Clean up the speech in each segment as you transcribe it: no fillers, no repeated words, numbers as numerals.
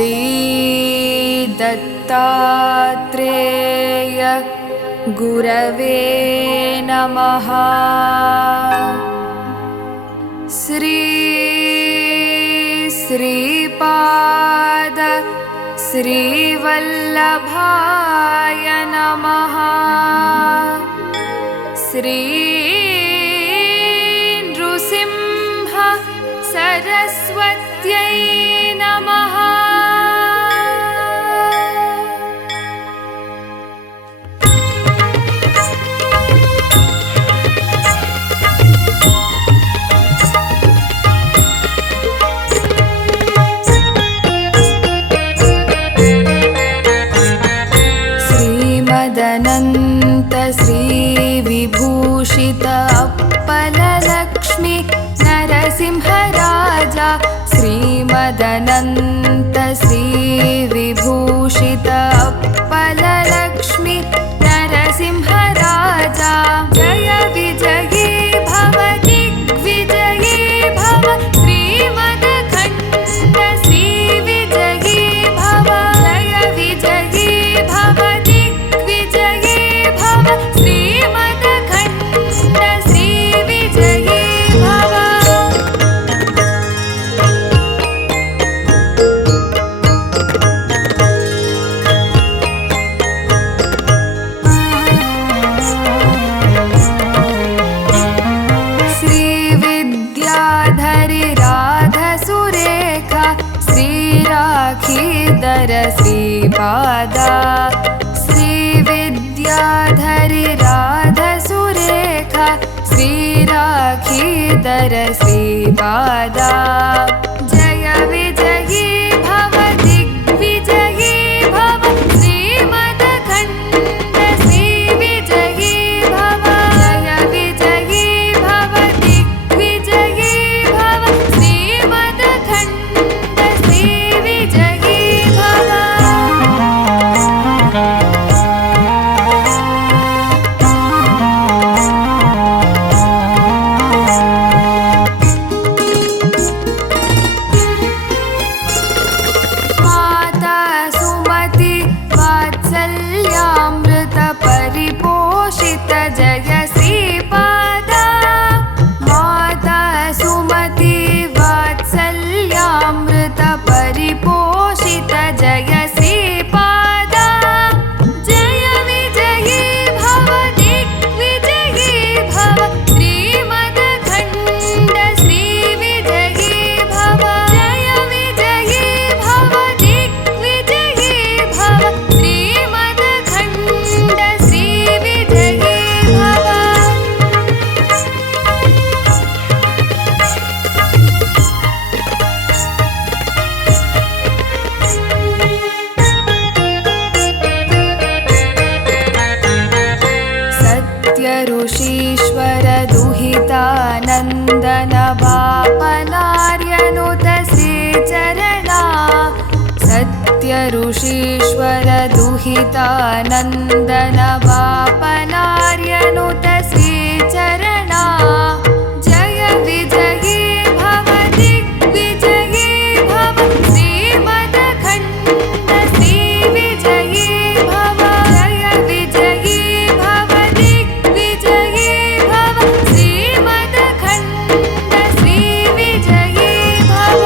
श्री दत्तात्रेय गुरवे नमः। श्री श्रीपाद श्रीवल्लभाय नमः। श्री नृसिंह सरस्वत्यै नमः। श्रीमदनन्त श्रीविभूषित अप्पललक्ष्मी नरसिंहराजा। श्रीमदनन्त श्रीविभूषित अप्पललक्ष्मी नरसिंहराजा। जय विजयी भव दिग्विजयी भव श्रीमदखण्ड श्रीविजयी भव। जय विजयी भव दिग्विजयी भव श्रीमदखण्ड श्रीविजयी भव। श्रीविद्याधरि राधसुरेखा श्रीराखीधर श्रीपादा। श्रीविद्याधरि राधसुरेखा श्रीराखीधर श्रीपादा। जय विजयी भव दिग्विजयी भव श्रीमदखण्ड श्रीविजयी भव। जय विजयी भव दिग्विजयी भव श्रीमदखण्ड श्रीविजयी भव। माता सुमति वात्सल्यामृत परिपोषित जय श्रीपादा। माता सुमति वात्सल्यामृत परिपोषित जय श्रीपादा। जय विजयी भव दिग्विजयी भव श्रीमदखण्ड श्रीविजयी भव। जय विजयी भव दिग्विजयी भव श्रीमदखण्ड श्रीविजयी भव। सत्य ऋषीश्वर दुहितानन्दन बापनार्यनुत श्रीचरणा। सत्य ऋषीश्वर दुहितानन्दन बापनार्यनुत श्रीचरणा। जय विजयी भव दिग्विजयी भव श्रीमदखण्ड श्रीविजयी भव। जय विजयी भव दिग्विजयी भव श्रीमदखण्ड श्रीविजयी भव।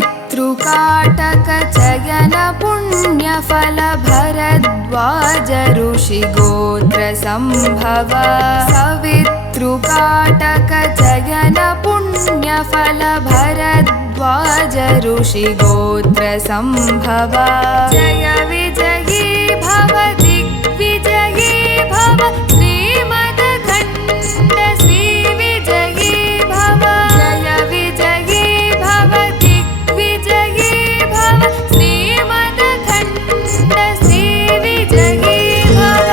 सवितृकाटक चयन पुण्यफल भरद्वाज ऋषि गोत्र संभव। सवितृकाटक चयन पुण्यफल भरद्वाज ऋषि गोत्र संभव। जय विजयी भव दिग्विजयी भव श्रीमदखण्ड श्रीविजयी भव। जय विजयी भव दिग्विजयी भव श्रीमदखण्ड श्रीविजयी भव।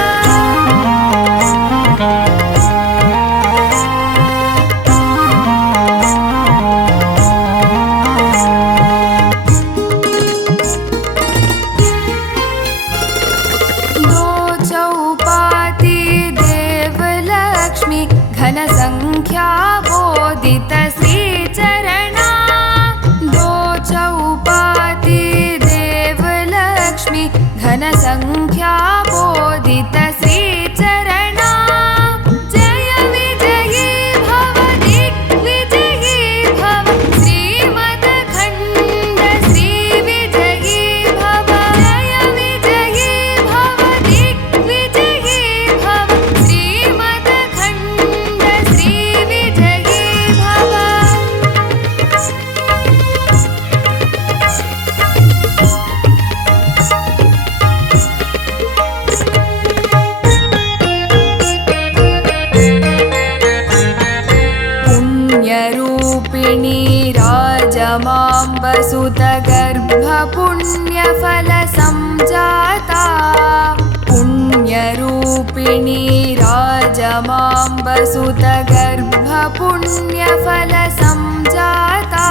घनसङ्ख्याबोधित श्रीचरणा दोचौपाति देवलक्ष्मी घनसङ्ख्याबोधित श्रीचरणा जय विजयी भव दिग्विजयी भव श्रीमदखण्ड श्रीविजयी भव जय विजयी भव दिग्विजयी भव श्रीमदखण्ड श्रीविजयी भव पुण्यरूपिणी राजमाम्बसुतगर्भपुण्यफलसञ्जाता पुण्यरूपिणी राजमाम्बसुतगर्भपुण्यफलसञ्जाता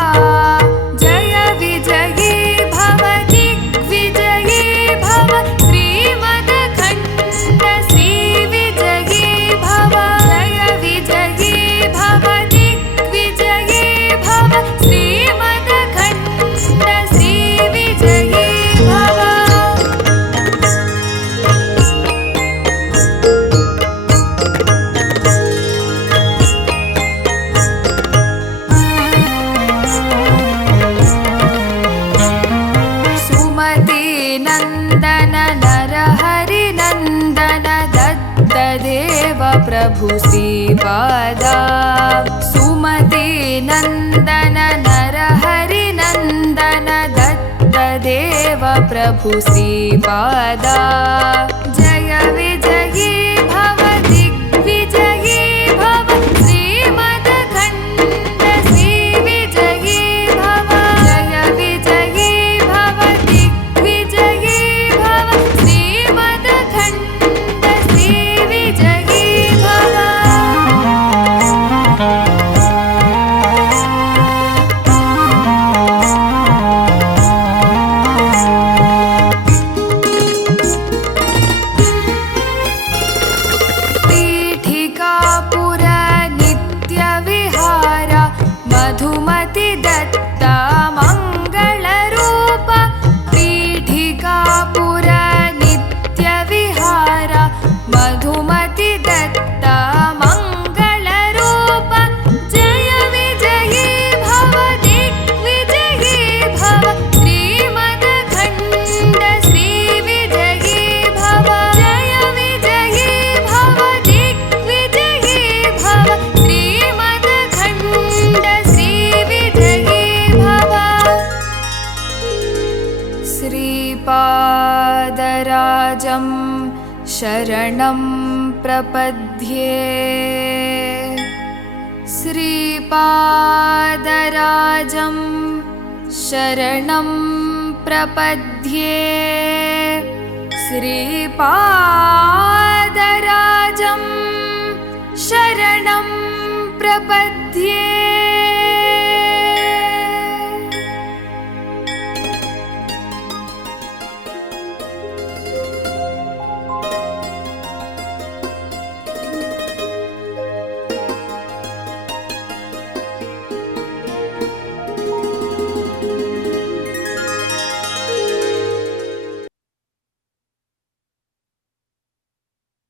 जय विजयी भव दिग्विजयी भव श्रीमदखण्ड श्रीविजयी भव जय विजयी भव दिग्विजयी भव श्रीमदखण्ड श्रीविजयी भव सुमति नन्दन नरहरि नन्दन दत्तदेव प्रभु श्रीपादा सुमति नन्दन नरहरि नन्दन दत्तदेव प्रभु श्रीपादा जय विजयी भव दिग्विजयी भव श्रीमदखण्ड श्रीविजयी भव जय विजयी भव दिग्विजयी भव श्रीमदखण्ड श्रीविजयी भव पीठिकापुर नित्यविहार मधुमति दत्ता मङ्गलरूप पीठिकापुर नित्यविहार मधुमति दत्ता मङ्गलरूप जय विजयी भव दिग्विजयी भव श्रीमदखण्ड श्रीविजयी भव जय विजयी भव दिग्विजयी भव श्रीमदखण्ड श्रीविजयी भव श्रीपादराजं शरणं प्रपद्ये श्रीपादराजं शरणं प्रपद्ये श्रीपादराजं शरणं प्रपद्ये